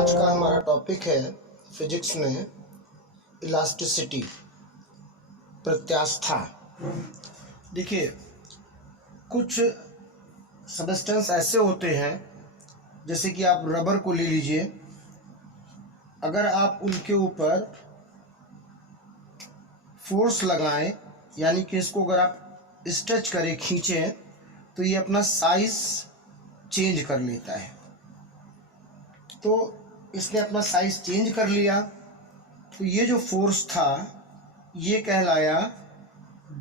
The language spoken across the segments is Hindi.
आज का हमारा टॉपिक है फिजिक्स में इलास्टिसिटी, प्रत्यास्था। देखिए, कुछ सबस्टेंस ऐसे होते हैं, जैसे कि आप रबर को ले लीजिए। अगर आप उनके ऊपर फोर्स लगाएं, यानी कि इसको अगर आप स्ट्रेच करें, खींचें, तो ये अपना साइज चेंज कर लेता है। तो इसने अपना साइज चेंज कर लिया, तो ये जो फोर्स था ये कहलाया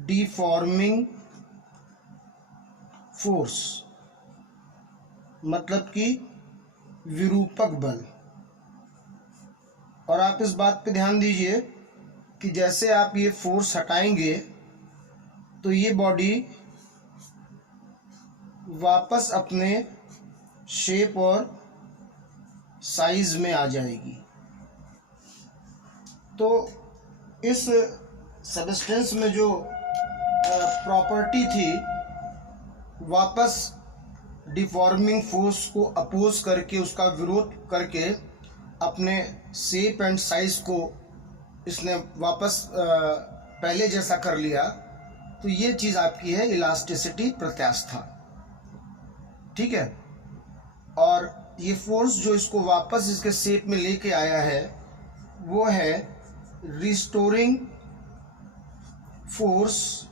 डिफॉर्मिंग फोर्स, मतलब कि विरूपक बल। और आप इस बात पे ध्यान दीजिए कि जैसे आप ये फोर्स हटाएंगे तो ये बॉडी वापस अपने शेप और साइज में आ जाएगी। तो इस सबस्टेंस में जो प्रॉपर्टी थी, वापस डिफॉर्मिंग फोर्स को अपोज करके, उसका विरोध करके अपने शेप एंड साइज को इसने वापस पहले जैसा कर लिया। तो ये चीज़ आपकी है इलास्टिसिटी, प्रत्यास्था। ठीक है। और ये फोर्स जो इसको वापस इसके शेप में लेके आया है वो है रिस्टोरिंग फोर्स,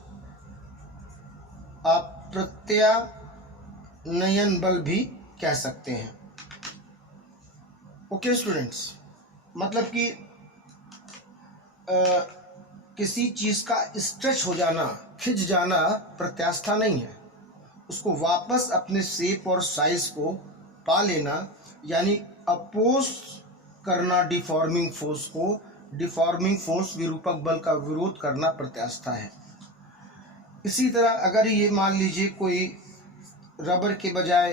आप प्रत्यानयन बल भी कह सकते हैं। ओके स्टूडेंट्स, मतलब कि किसी चीज़ का स्ट्रेच हो जाना, खिंच जाना प्रत्यास्था नहीं है। उसको वापस अपने शेप और साइज को पा लेना, यानी अपोज करना डिफॉर्मिंग फोर्स को। डिफॉर्मिंग फोर्स, विरूपक बल का विरोध करना प्रत्यास्था है। इसी तरह अगर ये मान लीजिए कोई रबर के बजाय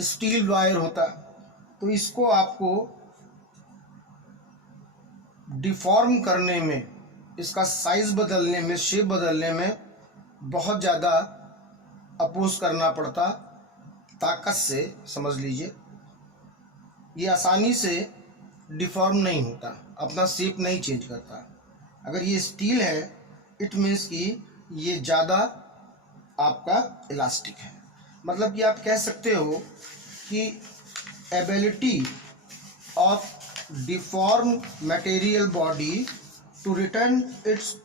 स्टील वायर होता, तो इसको आपको डिफॉर्म करने में, इसका साइज बदलने में, शेप बदलने में बहुत ज़्यादा अपोज करना पड़ता, ताकत से। समझ लीजिए, ये आसानी से डिफॉर्म नहीं होता, अपना शेप नहीं चेंज करता। अगर ये स्टील है, इट मीन्स कि ये ज़्यादा आपका इलास्टिक है। मतलब कि आप कह सकते हो कि ability of deform material body to return its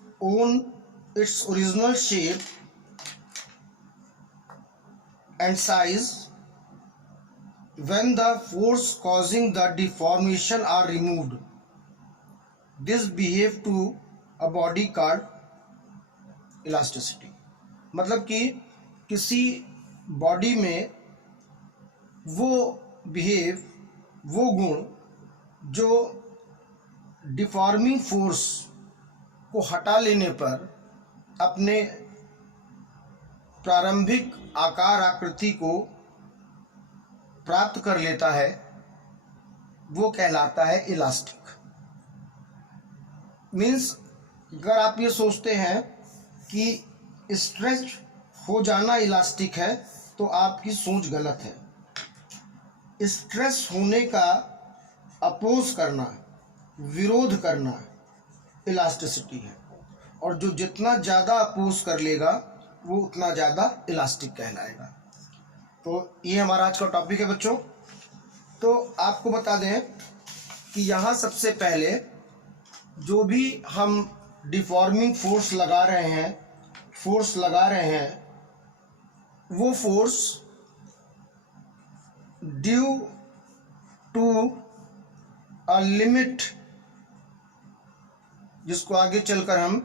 original shape and size when the force causing the deformation are removed. This behave to a body called elasticity. मतलब कि किसी बॉडी में वो बिहेव, वो गुण जो डिफॉर्मिंग फोर्स को हटा लेने पर अपने प्रारंभिक आकार, आकृति को प्राप्त कर लेता है, वो कहलाता है इलास्टिक। मीन्स अगर आप ये सोचते हैं कि स्ट्रेच हो जाना इलास्टिक है, तो आपकी सोच गलत है। स्ट्रेस होने का अपोज करना, विरोध करना इलास्टिसिटी है। और जो जितना ज़्यादा अपोज कर लेगा वो उतना ज़्यादा इलास्टिक कहलाएगा। तो ये हमारा आज का टॉपिक है बच्चों। तो आपको बता दें कि यहाँ सबसे पहले जो भी हम डिफॉर्मिंग फोर्स लगा रहे हैं, वो force due to a limit, जिसको आगे चलकर हम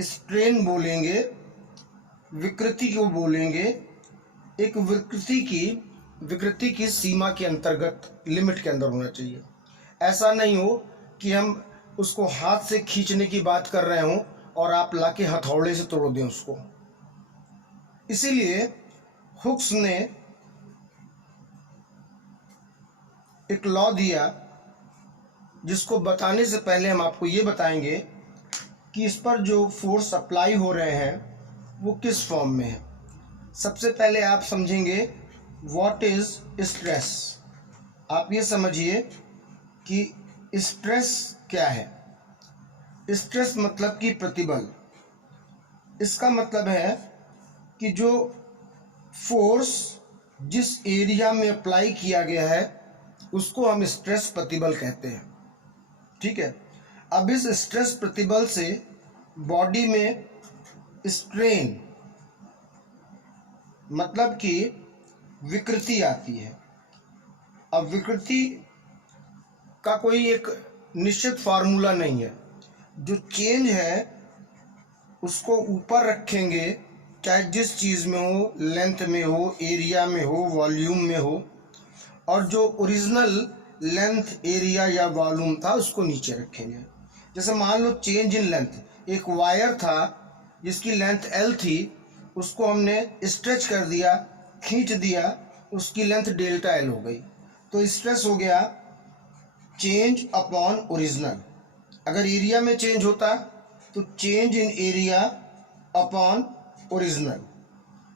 स्ट्रेन बोलेंगे, विकृति को बोलेंगे, एक विकृति की सीमा के अंतर्गत, लिमिट के अंदर होना चाहिए। ऐसा नहीं हो कि हम उसको हाथ से खींचने की बात कर रहे हों और आप लाके हथौड़े से तोड़ दें उसको। इसीलिए हुक्स ने एक लॉ दिया, जिसको बताने से पहले हम आपको ये बताएंगे कि इस पर जो फोर्स अप्लाई हो रहे हैं वो किस फॉर्म में है। सबसे पहले आप समझेंगे व्हाट इज स्ट्रेस। आप ये समझिए कि स्ट्रेस क्या है। स्ट्रेस मतलब कि प्रतिबल। इसका मतलब है कि जो फोर्स जिस एरिया में अप्लाई किया गया है उसको हम स्ट्रेस प्रतिबल कहते हैं। ठीक है। अब इस स्ट्रेस प्रतिबल से बॉडी में स्ट्रेन मतलब कि विकृति आती है। अब विकृति का कोई एक निश्चित फार्मूला नहीं है। जो चेंज है उसको ऊपर रखेंगे, चाहे जिस चीज़ में हो, लेंथ में हो, एरिया में हो, वॉल्यूम में हो, और जो ओरिजिनल लेंथ, एरिया या वॉल्यूम था उसको नीचे रखेंगे। जैसे मान लो चेंज इन लेंथ, एक वायर था जिसकी लेंथ L थी, उसको हमने स्ट्रेच कर दिया, खींच दिया, उसकी लेंथ डेल्टा L हो गई, तो स्ट्रेस हो गया चेंज अपॉन ओरिजिनल। अगर एरिया में चेंज होता तो change in area upon original.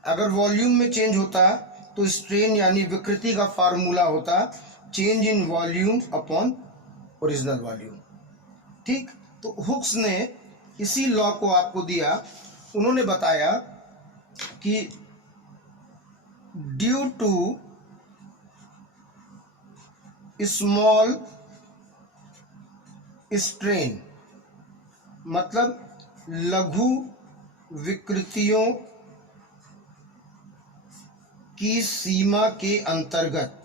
अगर वॉल्यूम में चेंज होता तो स्ट्रेन यानी विकृति का फार्मूला होता change in volume upon original volume. ठीक। तो हुक्स ने इसी लॉ को आपको दिया। उन्होंने बताया कि ड्यू टू स्मॉल स्ट्रेन मतलब लघु विकृतियों की सीमा के अंतर्गत,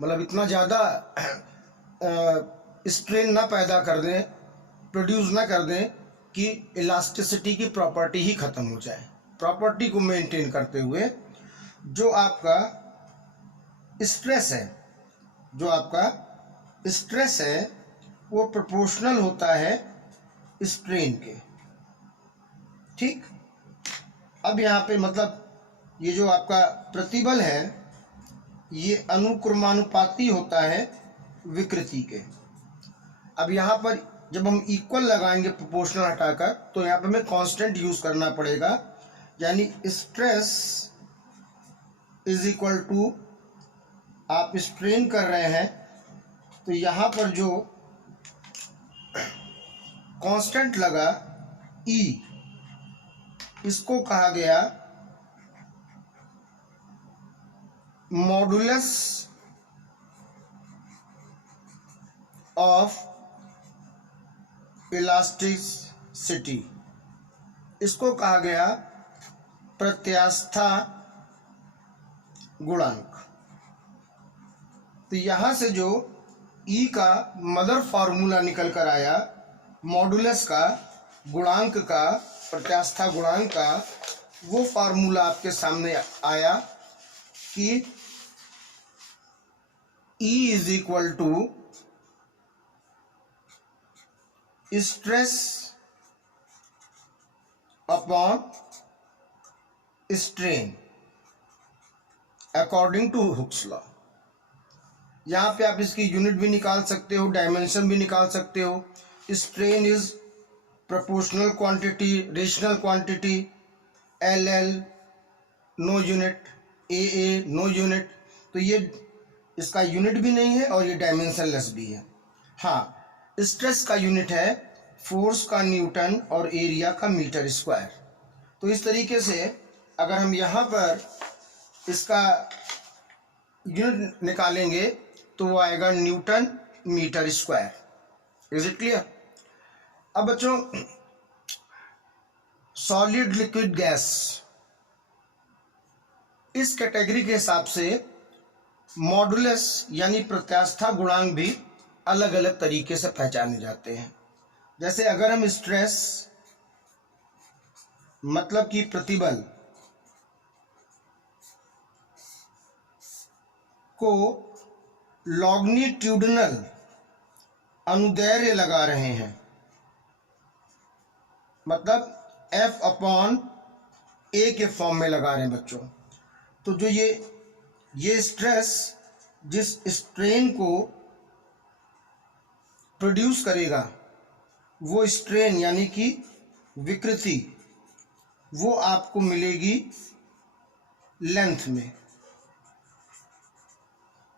मतलब इतना ज़्यादा स्ट्रेन ना पैदा कर दें, प्रोड्यूस ना कर दें कि इलास्टिसिटी की प्रॉपर्टी ही ख़त्म हो जाए। प्रॉपर्टी को मेंटेन करते हुए जो आपका स्ट्रेस है, जो आपका स्ट्रेस है वो प्रोपोर्शनल होता है स्ट्रेन के। ठीक। अब यहाँ पे मतलब ये जो आपका प्रतिबल है ये अनुक्रमानुपाती होता है विकृति के। अब यहाँ पर जब हम इक्वल लगाएंगे प्रोपोर्शनल हटाकर तो यहाँ पे हमें कांस्टेंट यूज करना पड़ेगा, यानी स्ट्रेस इज इक्वल टू, आप स्ट्रेन कर रहे हैं तो यहाँ पर जो कांस्टेंट लगा E, इसको कहा गया मॉडुलस ऑफ इलास्टिसिटी, इसको कहा गया प्रत्यास्था गुणांक। तो यहां से जो E का मदर फार्मूला निकल कर आया, मॉडुलस का, गुणांक का, प्रत्यास्था गुणांक का, वो फार्मूला आपके सामने आया कि E is equal to stress upon strain according to Hooke's law. यहाँ पे आप इसकी यूनिट भी निकाल सकते हो, डायमेंशन भी निकाल सकते हो। Strain is proportional quantity, rational quantity, LL no unit, AA no unit. तो ये इसका यूनिट भी नहीं है और ये डायमेंशनलेस भी है। हाँ, स्ट्रेस का यूनिट है फोर्स का न्यूटन और एरिया का मीटर स्क्वायर। तो इस तरीके से अगर हम यहाँ पर इसका यूनिट निकालेंगे तो वो आएगा newton metre square. Is it clear? अब बच्चों, सॉलिड लिक्विड गैस, इस कैटेगरी के हिसाब से मॉडुलस यानी प्रत्यास्था गुणांक भी अलग अलग तरीके से पहचाने जाते हैं। जैसे अगर हम स्ट्रेस मतलब कि प्रतिबल को लॉन्गिट्यूडिनल अनुदैर्ध्य लगा रहे हैं, मतलब F अपॉन A के फॉर्म में लगा रहे हैं बच्चों, तो जो ये स्ट्रेस जिस स्ट्रेन को प्रोड्यूस करेगा वो स्ट्रेन यानी कि विकृति वो आपको मिलेगी लेंथ में।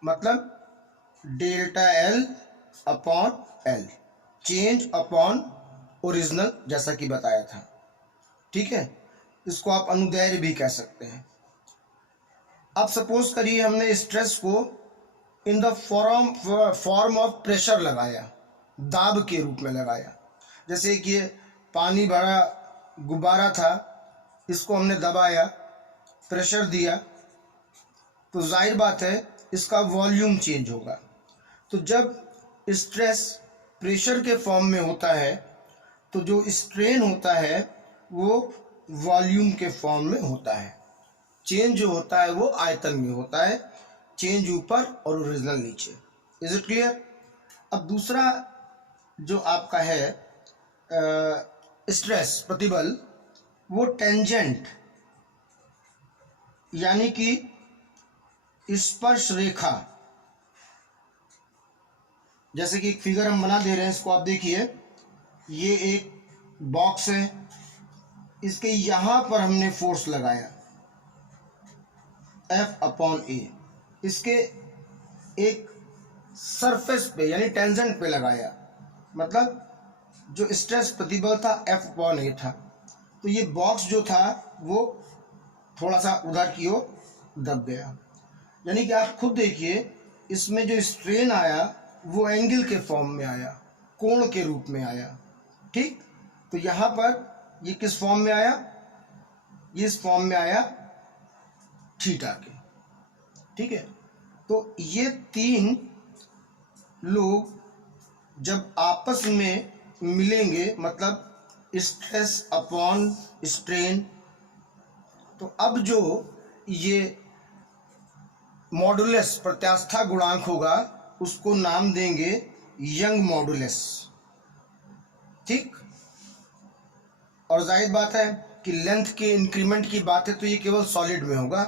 मतलब delta L upon L, change upon original, जैसा कि बताया था। ठीक है, इसको आप अनुदैर्ध्य भी कह सकते हैं। अब सपोज करिए हमने स्ट्रेस को in the form of pressure लगाया, दाब के रूप में लगाया। जैसे कि पानी भरा गुब्बारा था, इसको हमने दबाया, प्रेशर दिया, तो जाहिर बात है इसका वॉल्यूम चेंज होगा। तो जब स्ट्रेस प्रेशर के फॉर्म में होता है तो जो स्ट्रेन होता है वो वॉल्यूम के फॉर्म में होता है। चेंज जो होता है वो आयतन में होता है, चेंज ऊपर और ओरिजिनल नीचे। Is it clear? अब दूसरा जो आपका है स्ट्रेस प्रतिबल, वो टेंजेंट यानी कि स्पर्श रेखा, जैसे कि एक फिगर हम बना दे रहे हैं, इसको आप देखिए, ये एक बॉक्स है, इसके यहां पर हमने फोर्स लगाया F अपॉन ए, इसके एक सरफेस पे यानी टेंजेंट पे लगाया, मतलब जो स्ट्रेस प्रतिबल था F अपॉन ए था। तो ये बॉक्स जो था वो थोड़ा सा उधर की ओर दब गया, यानी कि आप खुद देखिए इसमें जो स्ट्रेन आया वो एंगल के फॉर्म में आया, कोण के रूप में आया। ठीक, तो यहाँ पर ये किस फॉर्म में आया? ये इस फॉर्म में आया थीटा के। ठीक है, तो ये तीन लोग जब आपस में मिलेंगे, मतलब स्ट्रेस अपॉन स्ट्रेन, तो अब जो ये मॉडुलस प्रत्यास्था गुणांक होगा उसको नाम देंगे यंग मॉडुलस। ठीक, और जाहिर बात है कि लेंथ के इंक्रीमेंट की बात है तो ये केवल सॉलिड में होगा।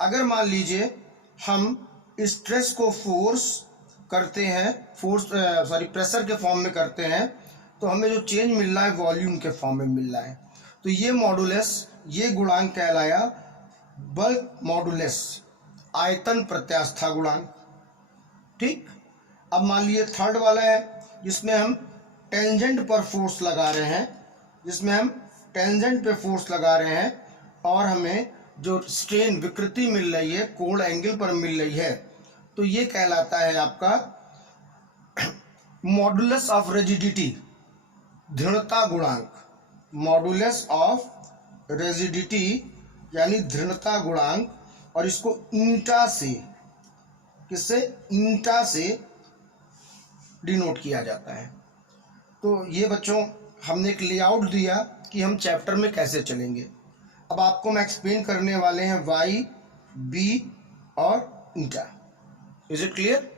अगर मान लीजिए हम स्ट्रेस को फोर्स करते हैं, प्रेशर के फॉर्म में करते हैं, तो हमें जो चेंज मिल रहा है वॉल्यूम के फॉर्म में मिल रहा है। तो ये मॉडुलस, ये गुणांक कहलाया बल्क मॉडुलस, आयतन प्रत्यास्था गुणांक। ठीक, अब मान लीजिए थर्ड वाला है जिसमें हम टेंजेंट पर फोर्स लगा रहे हैं, जिसमें हम टेंजेंट पे फोर्स लगा रहे हैं और हमें जो स्ट्रेन विकृति मिल रही है, कोण एंगल पर मिल रही है, तो ये कहलाता है आपका मॉडुलस ऑफ रिजिडिटी, दृढ़ता गुणांक। मॉडुलस ऑफ रिजिडिटी यानी दृढ़ता गुणांक, और इसको ईंटा से, किससे? ईंटा से डिनोट किया जाता है। तो ये बच्चों हमने एक लेआउट दिया कि हम चैप्टर में कैसे चलेंगे। अब आपको मैं एक्सप्लेन करने वाले हैं वाई, बी और ईंटा। Is it clear?